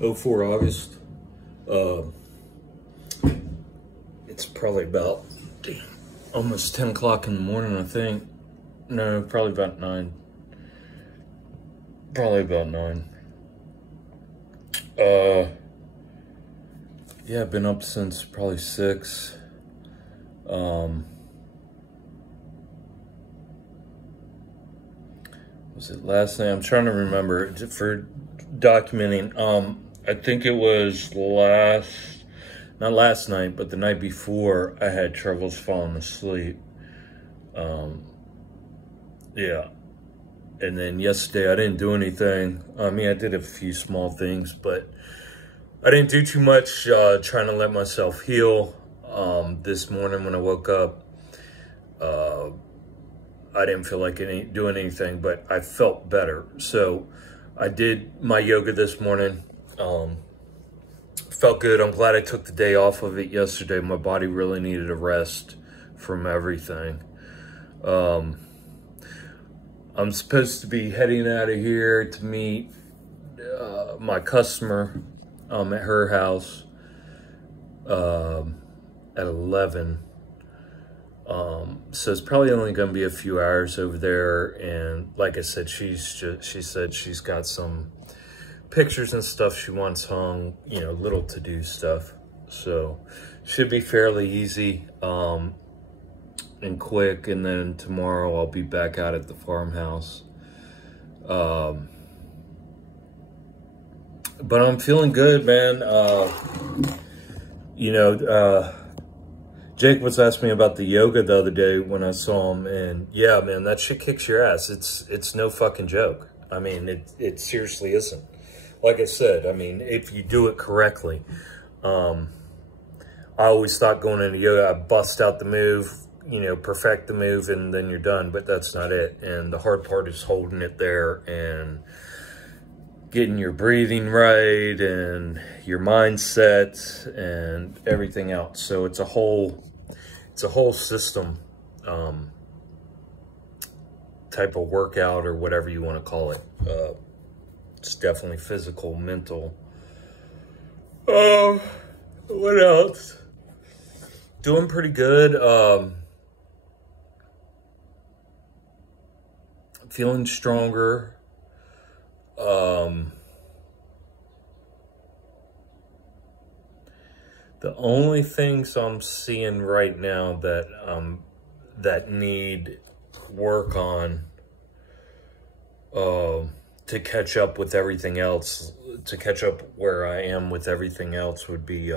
04 August. Uh, it's probably about almost 10 o'clock in the morning, I think. No, probably about 9. Probably about 9. Yeah, I've been up since probably 6. Was it last night? I'm trying to remember for documenting. I think it was not last night, but the night before, I had troubles falling asleep. Yeah. And then yesterday I didn't do anything. I mean, I did a few small things, but I didn't do too much, trying to let myself heal. This morning when I woke up, I didn't feel like doing anything, but I felt better. So I did my yoga this morning. Felt good. I'm glad I took the day off of it yesterday. My body really needed a rest from everything. I'm supposed to be heading out of here to meet my customer at her house at 11. So it's probably only going to be a few hours over there. And like I said, she said she's got some pictures and stuff she wants hung, you know, little to-do stuff. So should be fairly easy and quick. And then tomorrow I'll be back out at the farmhouse. But I'm feeling good, man. Jake was asking me about the yoga the other day when I saw him, and yeah, man, that shit kicks your ass. It's no fucking joke. I mean, it seriously isn't. Like I said, I mean, if you do it correctly, I always thought going into yoga, I bust out the move, you know, perfect the move, and then you're done, but that's not it. And the hard part is holding it there and getting your breathing right and your mindset and everything else. So it's a whole system, type of workout or whatever you want to call it. It's definitely physical, mental. What else? Doing pretty good. Feeling stronger. The only things I'm seeing right now that need work on to catch up with everything else, to catch up where I am with everything else would be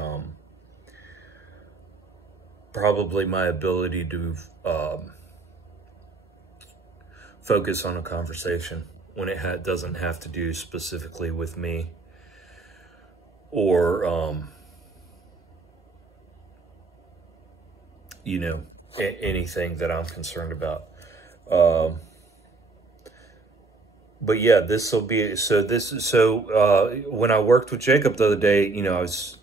probably my ability to focus on a conversation when it doesn't have to do specifically with me or you know, anything that I'm concerned about. But yeah, this will be, when I worked with Jacob the other day, you know, I was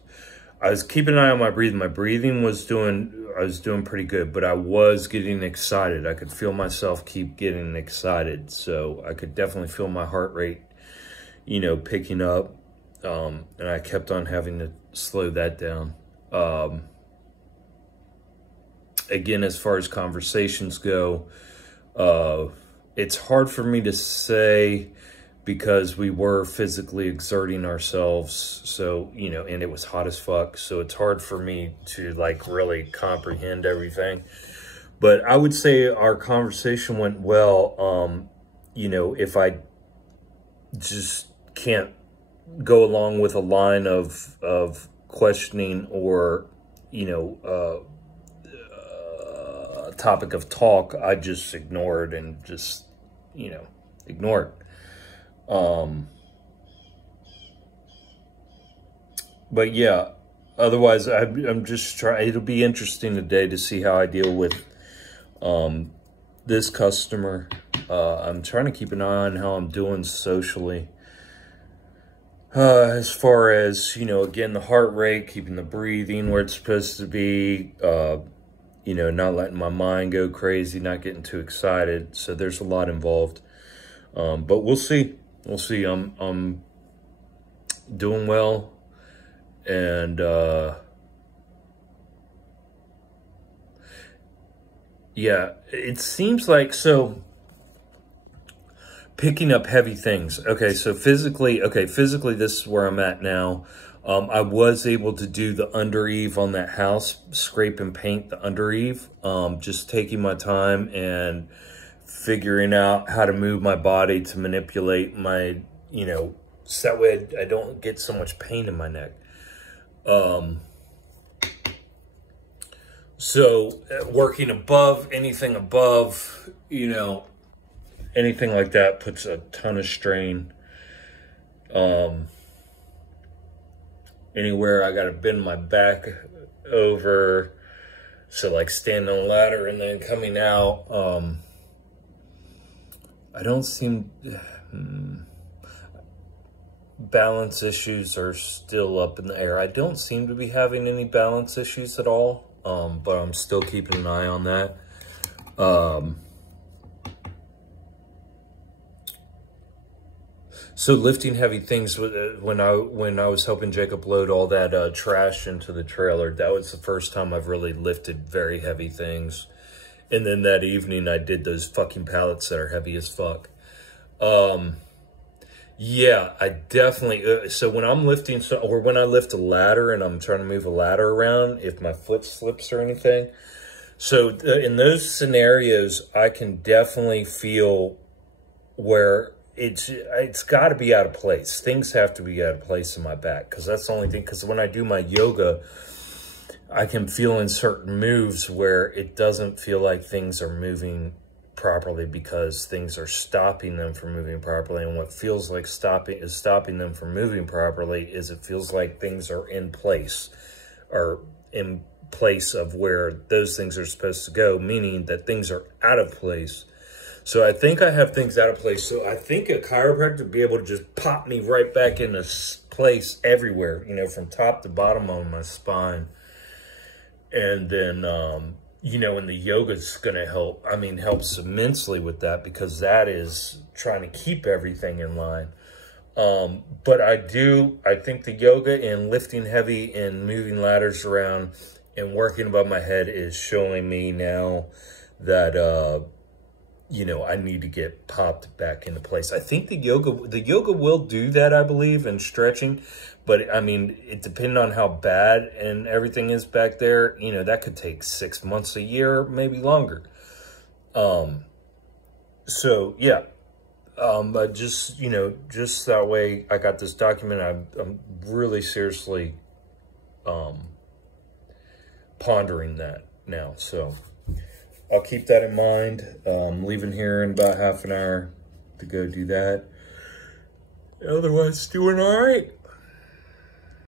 keeping an eye on my breathing. My breathing I was doing pretty good, but I was getting excited. I could feel myself keep getting excited. So I could definitely feel my heart rate, you know, picking up. And I kept on having to slow that down. Again, as far as conversations go, it's hard for me to say because we were physically exerting ourselves. So, you know, and it was hot as fuck. So it's hard for me to like really comprehend everything. But I would say our conversation went well. You know, if I just can't go along with a line of questioning or, you know, topic of talk, I just ignore it and just, you know, ignore it. But yeah, otherwise I'm just trying, it'll be interesting today to see how I deal with this customer. I'm trying to keep an eye on how I'm doing socially. As far as, you know, again, the heart rate, keeping the breathing where it's supposed to be, you know, not letting my mind go crazy, not getting too excited. So there's a lot involved. But we'll see. We'll see. I'm doing well. And, yeah, it seems like, so picking up heavy things. Okay, so physically, this is where I'm at now. I was able to do the undereave on that house, scrape and paint the undereave, just taking my time and figuring out how to move my body to manipulate my, you know, so that way I don't get so much pain in my neck. So working above, anything above, you know, anything like that puts a ton of strain. Anywhere I got to bend my back over, so like standing on a ladder and then coming out, I don't seem, balance issues are still up in the air. I don't seem to be having any balance issues at all, but I'm still keeping an eye on that. So lifting heavy things, when I was helping Jacob load all that trash into the trailer, that was the first time I've really lifted very heavy things. And then that evening I did those fucking pallets that are heavy as fuck. Yeah, I definitely, so when I'm lifting, or when I lift a ladder and I'm trying to move a ladder around, if my foot slips or anything. So in those scenarios, I can definitely feel where it's got to be out of place. Things have to be out of place in my back, because that's the only thing. Because when I do my yoga, I can feel in certain moves where it doesn't feel like things are moving properly, because things are stopping them from moving properly. And what feels like stopping them from moving properly is it feels like things are in place, or in place of where those things are supposed to go, meaning that things are out of place. So I think I have things out of place. So I think a chiropractor would be able to just pop me right back into place everywhere, you know, from top to bottom on my spine. And then, you know, and the yoga's going to help. I mean, helps immensely with that, because that is trying to keep everything in line. But I think the yoga and lifting heavy and moving ladders around and working above my head is showing me now that, you know, I need to get popped back into place. I think the yoga will do that, I believe, and stretching. But I mean, it depends on how bad and everything is back there. You know, that could take 6 months, a year, maybe longer. So yeah, but just, you know, just that way I got this document. I'm really seriously, pondering that now. So I'll keep that in mind. I'm leaving here in about half an hour to go do that. Otherwise, doing all right.